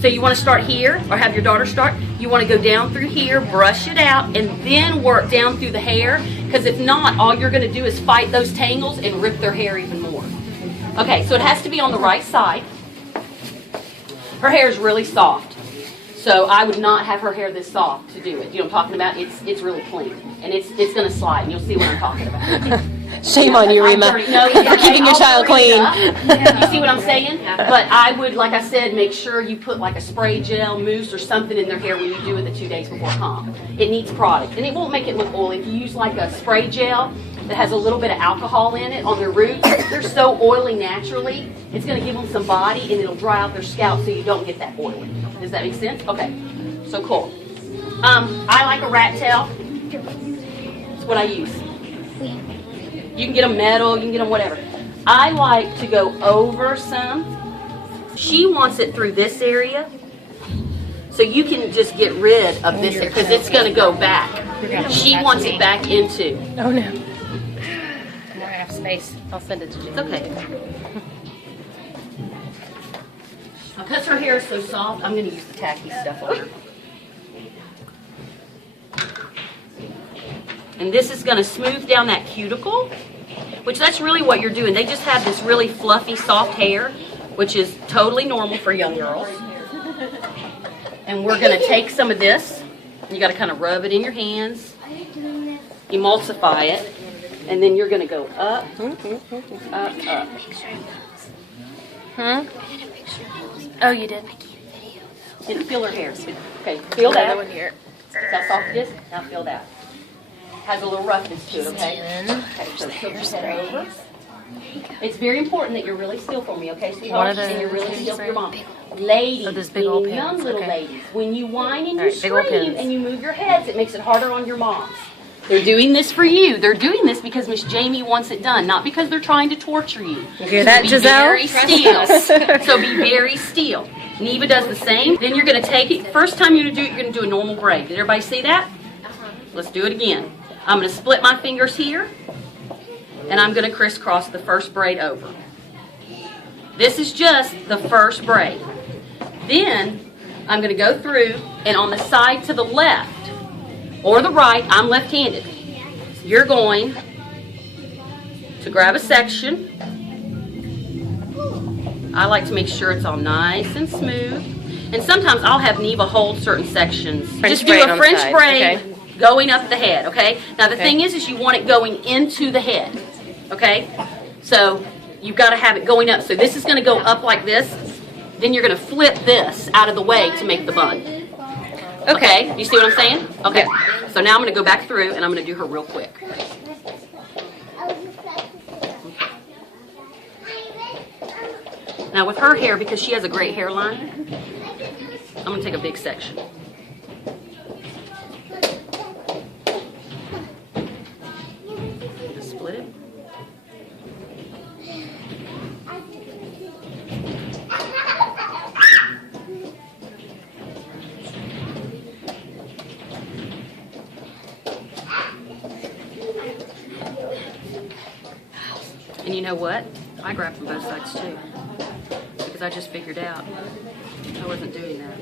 So you want to start here, or have your daughter start. You want to go down through here, brush it out, and then work down through the hair, because if not, all you're going to do is fight those tangles and rip their hair even more. Okay, so it has to be on the right side. Her hair is really soft, so I would not have her hair this soft to do it. You know what I'm talking about? It's really clean, and it's going to slide, and you'll see what I'm talking about. Shame on you, Rima, for keeping your child clean. You see what I'm saying? But I would, like I said, make sure you put like a spray gel, mousse, or something in their hair when you do it the 2 days before comp. It needs product, and it won't make it look oily. If you use like a spray gel that has a little bit of alcohol in it on their roots, they're so oily naturally, it's going to give them some body, and it'll dry out their scalp so you don't get that oily. Does that make sense? Okay, so cool. I like a rat tail. That's what I use. You can get them metal, you can get them whatever. I like to go over some. She wants it through this area. So you can just get rid of this because it's going to go back. She wants it back into. Oh no. I don't have space. I'll send it to you. It's okay. Because her hair is so soft, I'm going to use the tacky stuff on her. And this is going to smooth down that cuticle, which that's really what you're doing. They just have this really fluffy, soft hair, which is totally normal for young girls. And we're going to take some of this. You got to kind of rub it in your hands, emulsify it, and then you're going to go up, up, up. Oh, you did? And feel her hair. Okay, feel that. One here. See how soft it is? Now feel that. Has a little roughness to it, okay? Okay, so tilt your head over. It's very important that you're really still for me, okay, sweetheart? And you're really still for your mom. Ladies, big old young pins, little okay. ladies, when you whine and you Alright, big old scream pins. and you move your heads, it makes it harder on your moms. They're doing this for you. They're doing this because Miss Jamie wants it done, not because they're trying to torture you. You hear that, Giselle? Be very still. So be very still. Neva does the same. Then you're going to take it. First time you're going to do it, you're going to do a normal braid. Did everybody see that? Let's do it again. I'm going to split my fingers here, and I'm going to crisscross the first braid over. This is just the first braid. Then I'm going to go through, and on the side to the left or the right, I'm left-handed. You're going to grab a section. I like to make sure it's all nice and smooth. And sometimes I'll have Neva hold certain sections. Just do a French braid going up the head, okay? Now the thing is you want it going into the head, okay? So you've got to have it going up. So this is going to go up like this. Then you're going to flip this out of the way to make the bun. Okay, you see what I'm saying? Okay, so now I'm going to go back through and I'm going to do her real quick. Now with her hair, because she has a great hairline, I'm going to take a big section. Just split it. And you know what? I grabbed from both sides too. Because I just figured out I wasn't doing that.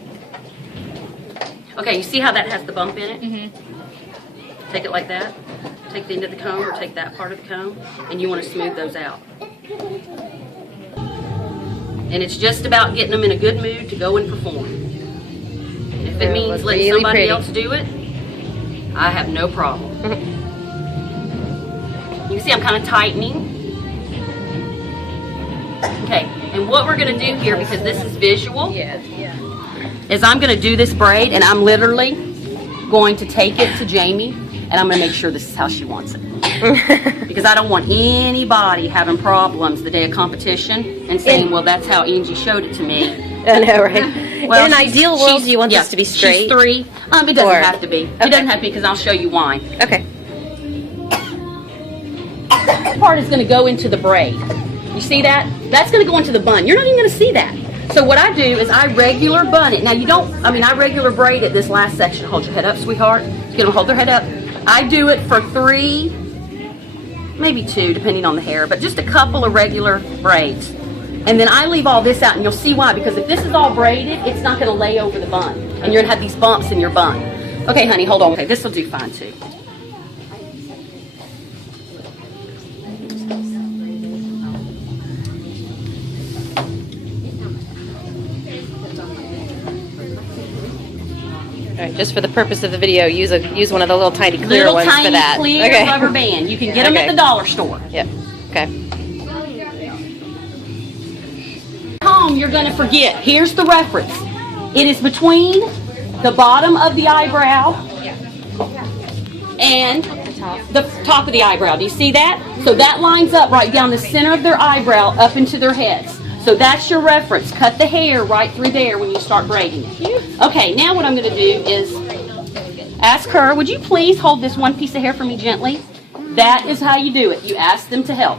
Okay, you see how that has the bump in it? Mm-hmm. Take it like that. Take the end of the comb or take that part of the comb. And you want to smooth those out. And it's just about getting them in a good mood to go and perform. And if it means letting somebody else do it, I have no problem. You can see I'm kind of tightening. Okay, and what we're going to do here, because this is visual, is I'm going to do this braid, and I'm literally going to take it to Jamie, and I'm going to make sure this is how she wants it. Because I don't want anybody having problems the day of competition and saying, well, that's how Angie showed it to me. I know, right? Well, in an ideal world, do you want this to be straight? She's 3. It doesn't have to be. It doesn't have to be because I'll show you why. Okay. This part is going to go into the braid. You see that? That's going to go into the bun. You're not even going to see that. So what I do is I regular bun it. Now you don't, I regular braid it this last section. Hold your head up, sweetheart. You're going to hold their head up. I do it for 3, maybe 2, depending on the hair, but just a couple of regular braids. And And then I leave all this out, and you'll see why. Because if this is all braided, it's not going to lay over the bun. And you're going to have these bumps in your bun. Okay, honey, hold on. Okay, this will do fine, too. All right, just for the purpose of the video, use one of the little tiny clear Little ones tiny for that. clear rubber band. You can get them at the dollar store. Yep. Okay. Home, you're going to forget. Here's the reference. It is between the bottom of the eyebrow and the top of the eyebrow. Do you see that? So that lines up right down the center of their eyebrow up into their heads. So that's your reference. Cut the hair right through there when you start braiding it. Okay, now what I'm going to do is ask her, would you please hold this one piece of hair for me gently? That is how you do it. You ask them to help.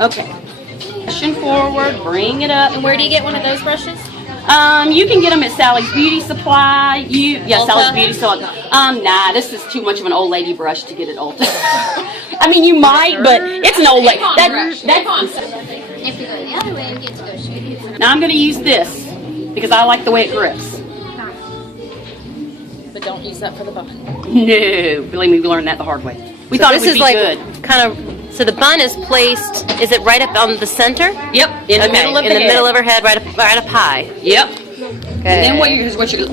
Okay. Pushing forward, bring it up. And where do you get one of those brushes? You can get them at Sally's Beauty Supply. Ulta? Sally's Beauty Supply. Nah, this is too much of an old lady brush to get at Ulta. I mean, you might, but it's an old lady. If you go the other way, you get to go straight. Now I'm going to use this because I like the way it grips. But don't use that for the bun. No, believe me, we learned that the hard way. We thought it would be good. Kind of. So the bun is placed. Is it right up on the center? Yep, in the middle of the head. middle of her head, right up high. Yep. And then what you're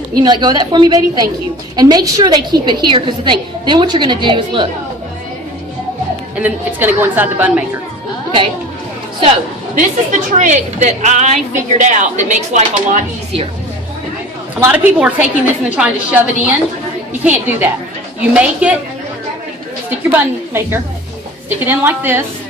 you let go of that for me, baby? Thank you. And make sure they keep it here, because the thing, then what you're going to do is look. And then it's going to go inside the bun maker. Okay? So, this is the trick that I figured out that makes life a lot easier. A lot of people are taking this and then trying to shove it in. You can't do that. You make it, stick your bun maker, stick it in like this.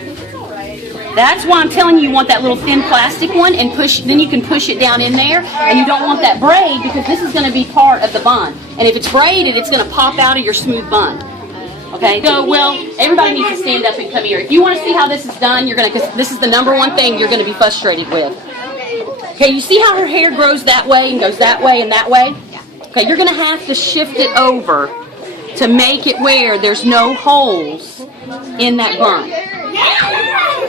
That's why I'm telling you want that little thin plastic one, and then you can push it down in there, and you don't want that braid because this is going to be part of the bun. And if it's braided, it's going to pop out of your smooth bun. Okay, so, well, everybody needs to stand up and come here. If you want to see how this is done, you're going to, because this is the number one thing you're going to be frustrated with. Okay, you see how her hair grows that way and goes that way and that way? Okay, you're going to have to shift it over to make it where there's no holes in that bun.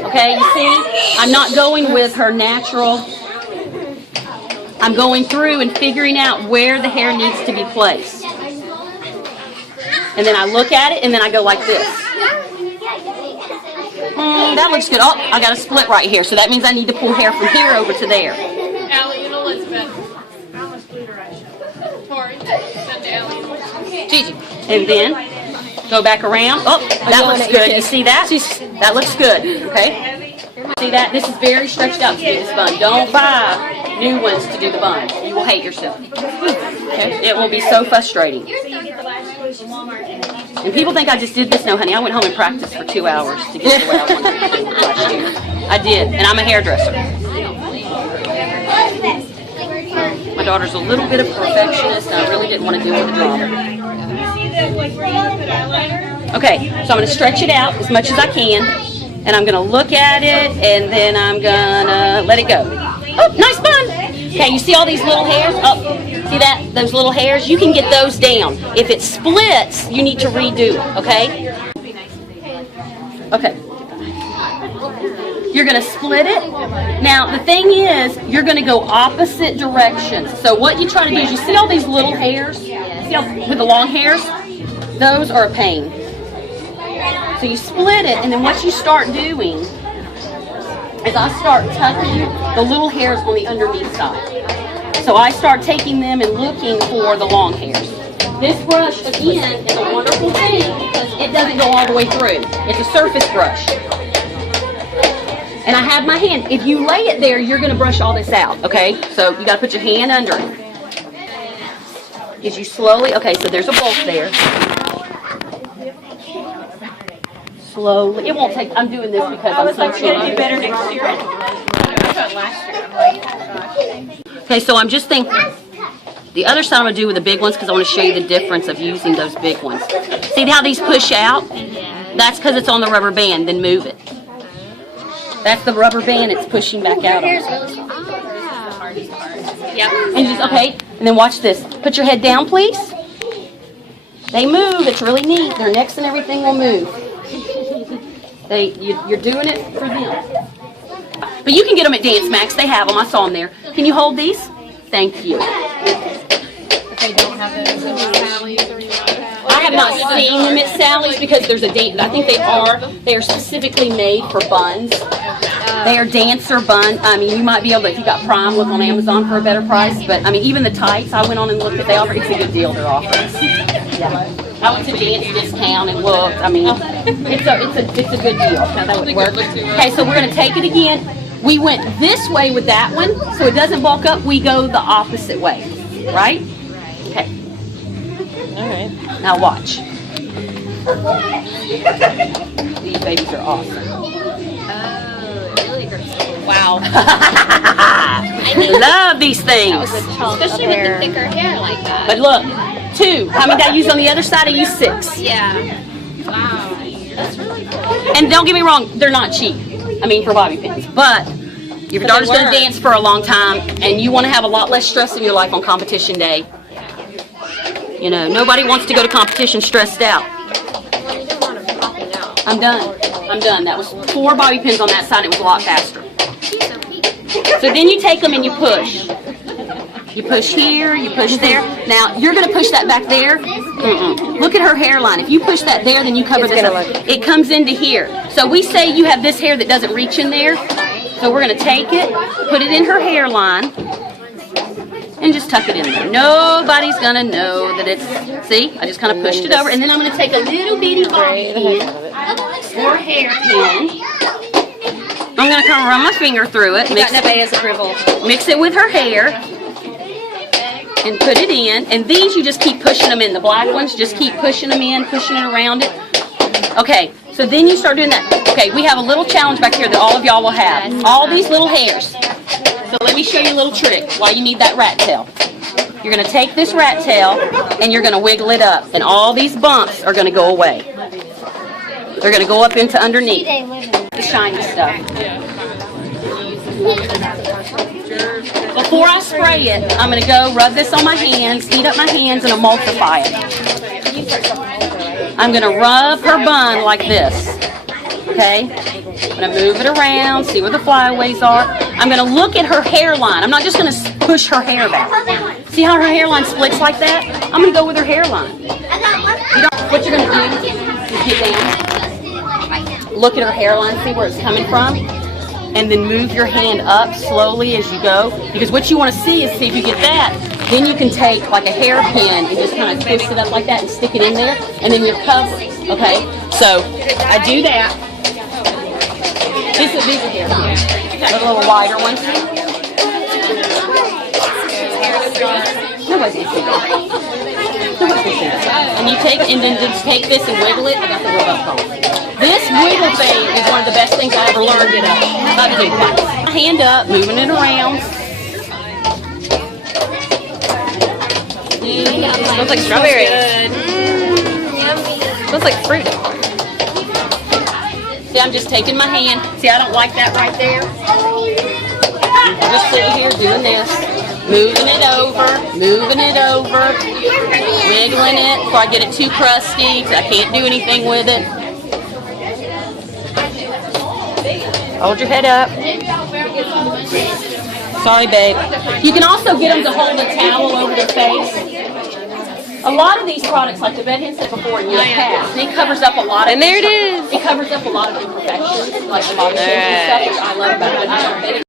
Okay, you see? I'm not going with her natural. I'm going through and figuring out where the hair needs to be placed. And then I look at it, and then I go like this. That looks good. Oh, I got a split right here, so that means I need to pull hair from here over to there. Allie and Elizabeth. I almost glued her eyeshadow. Tori, send to Allie and Elizabeth. Gigi. And then go back around. Oh, that looks good. You see that? That looks good. Okay? See that? This is very stretched out to do this bun. Don't buy new ones to do the bun. You will hate yourself. Okay? It will be so frustrating. And people think I just did this. No, honey, I went home and practiced for 2 hours to get the way I wanted to do it last year. I did, and I'm a hairdresser. My daughter's a little bit of a perfectionist, and I really didn't want to do it with the drama. Okay, so I'm going to stretch it out as much as I can, and I'm going to look at it, and then I'm going to let it go. Oh, nice bun! Okay, you see all these little hairs? Oh, see that? Those little hairs? You can get those down. If it splits, you need to redo it, okay? Okay. You're going to split it. Now, the thing is, you're going to go opposite directions. So what you try to do is, you see all these little hairs? See how, with the long hairs? Those are a pain. So you split it, and then what you start doing is I start tucking the little hairs on the underneath side. So I start taking them and looking for the long hairs. This brush, again, is a wonderful thing because it doesn't go all the way through. It's a surface brush. And I have my hand. If you lay it there, you're going to brush all this out, okay? So you got to put your hand under it. As you slowly, okay, so there's a bulk there. Slowly. It won't take, I'm doing this because I'm so sure. Better next year. I thought last year. I'm like, gosh. Okay, so I'm just thinking, the other side I'm going to do with the big ones because I want to show you the difference of using those big ones. See how these push out? That's because it's on the rubber band. Then move it. That's the rubber band it's pushing back out on. Yep. And just, okay, and then watch this. Put your head down, please. They move. It's really neat. Their necks and everything will move. You're doing it for them. But you can get them at Dance Max. They have them. I saw them there. Can you hold these? Thank you. They don't have those at Sally's or anything like that. I have not seen them at Sally's because there's a dance. I think they are specifically made for buns. They are dancer bun. I mean, you might be able to, if you got Prime, look on Amazon for a better price. But I mean, even the tights, I went on and looked at. They offer. It's a good deal they're offering. Yeah. I went to Dance Discount and looked. I mean, it's a good deal. Now that would work. Okay, so we're gonna take it again. We went this way with that one, so it doesn't bulk up. We go the opposite way, right? Okay. All right. Now watch. These babies are awesome. Wow. I love these things. Especially with the thicker hair like that. But look, 2. How many did I use on the other side? I used 6. Yeah. Wow. That's really cool. And don't get me wrong, they're not cheap. I mean, for bobby pins. But your daughter's going to dance for a long time, and you want to have a lot less stress in your life on competition day. You know, nobody wants to go to competition stressed out. I'm done. I'm done. That was 4 bobby pins on that side. It was a lot faster. So then you take them and you push. You push here, you push there. Now, you're going to push that back there. Look at her hairline. If you push that there, then you cover this up. It comes into here. So we say you have this hair that doesn't reach in there. So we're going to take it, put it in her hairline, and just tuck it in there. Nobody's going to know that it's, see, I just kind of pushed it over. And then I'm going to take a little bitty bobby pin or hairpin. I'm going to kind of run my finger through it. Got Nevaeh's approval. Mix it with her hair and put it in. And these, you just keep pushing them in. The black ones, just keep pushing them in, pushing it around it. Okay, so then you start doing that. Okay, we have a little challenge back here that all of y'all will have. All these little hairs. So let me show you a little trick why you need that rat tail. You're going to take this rat tail and you're going to wiggle it up. And all these bumps are going to go away. They're going to go up into underneath. The shiny stuff. Before I spray it, I'm going to go rub this on my hands, heat up my hands, and emulsify it. I'm going to rub her bun like this. Okay? I'm going to move it around, see where the flyaways are. I'm going to look at her hairline. I'm not just going to push her hair back. See how her hairline splits like that? I'm going to go with her hairline. What you're going to do is get down. Look at her hairline, see where it's coming from, and then move your hand up slowly as you go. Because what you want to see is, see if you get that, then you can take like a hairpin and just kind of twist it up like that and stick it in there, and then you're covered. Okay? So I do that. These are hairpins. A little wider ones. Nobody's going to see that. Nobody's going to see that. And you take, and then just take this and wiggle it. I got the rub-up call. This wiggle thing is one of the best things I ever learned how to do. My hand up, moving it around. Smells like strawberries. Smells like fruit. See, I'm just taking my hand. See, I don't like that right there. I'm just sitting here doing this. Moving it over, wiggling it before I get it too crusty, because I can't do anything with it. Hold your head up. Sorry, babe. You can also get them to hold a towel over their face. A lot of these products, like the bed set before in your past, it covers up a lot of. And there it is. It covers up a lot of imperfections, like the body and stuff, which I love about it.